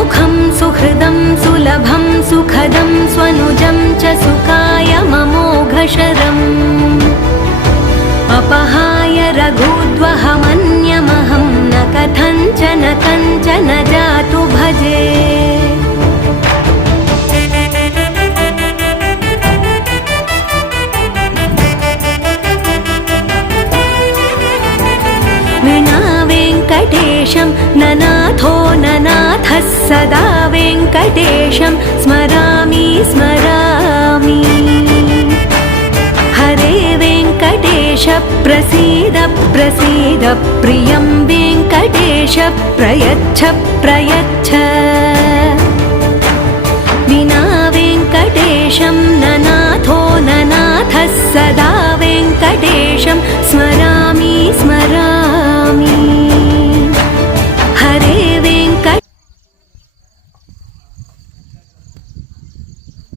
सुमुखं सुहृदं सुलभं सुखदं स्वनुजं च सुखाय ममोघशरम् अपहाय रघुद्वहमन्यमहं न कथञ्चन कञ्चन जातु भजे। विना वेङ्कटेशं ननाथो ननाथः सदा वेङ्कटेशं स्मरामि स्मरामि। हरे वेङ्कटेश प्रसीद प्रसीद प्रियं वेङ्कटेश प्रयच्छ प्रयच्छ। विना वेङ्कटेशं ननाथो ननाथः सदा वेङ्कटेशं स्मरामि